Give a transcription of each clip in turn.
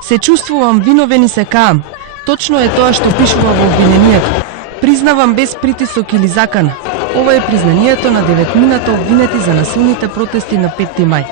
Се чувствувам виновен и се каам. Точно е тоа што пишува во обвинението. Признавам без притисок или закана. Ова е признанието на 9-мината обвинети за насилните протести на 5 мај.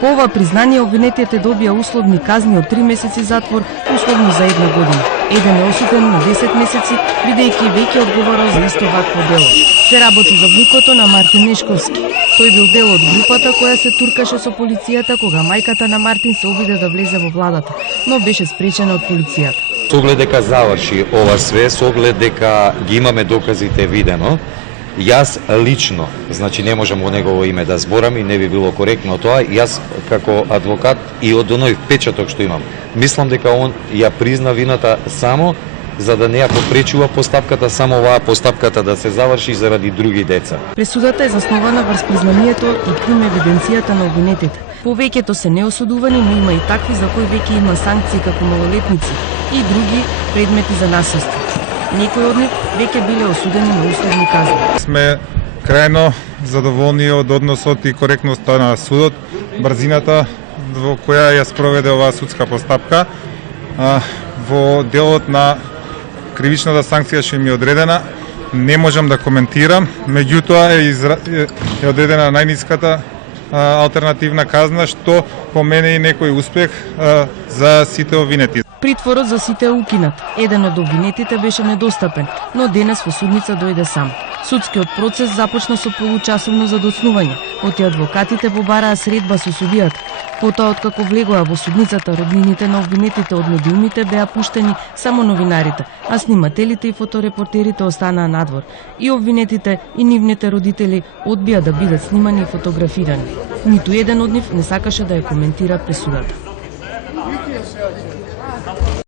По ова признание обвинетите добија условни казни од 3 месеци затвор, условно за 1 година. Еден е осуден на 10 месеци, бидејќи веќе одговорал за исто вакво дело. Се работи за внукото на Мартин Нешковски. Тој бил дел од групата која се туркаше со полицијата кога мајката на Мартин се обиде да влезе во владата, но беше спречена од полицијата. Со оглед дека заврши ова све, со оглед дека ги имаме доказите видено, јас лично, значи не можам во негово име да зборам и не би било коректно тоа, јас како адвокат и од оној печаток што имам, мислам дека он ја призна вината само за да не ја попречува постапката, само оваа постапката да се заврши заради други деца. Пресудата е заснована врз признанието и крим евиденцијата на обвинетите. Повеќето се неосудувани, но има и такви за кои веќе има санкции како малолетници и други предмети за насилство. Некои од нив веќе биле осудени на условни казни. Сме крајно задоволни од односот и коректноста на судот, брзината во која ја спроведе оваа судска постапка. Во делот на кривичната санкција што им е одредена, не можам да коментирам, меѓутоа е одредена најниската алтернативна казна, што по мене е некој успех за сите обвинети. Притворот за сите е укинат. Еден од обвинетите беше недостапен, но денес во судница дојде сам. Судскиот процес започна со получасовно задоцнување, оти адвокатите побараа средба со судијата. Потоа, откако влегоа во судницата, роднините на обвинетите од медиумите беа пуштени само новинарите, а снимателите и фоторепортерите останаа надвор. И обвинетите и нивните родители одбија да бидат снимани и фотографирани. Ниту еден од нив не сакаше да ја коментира пресудата.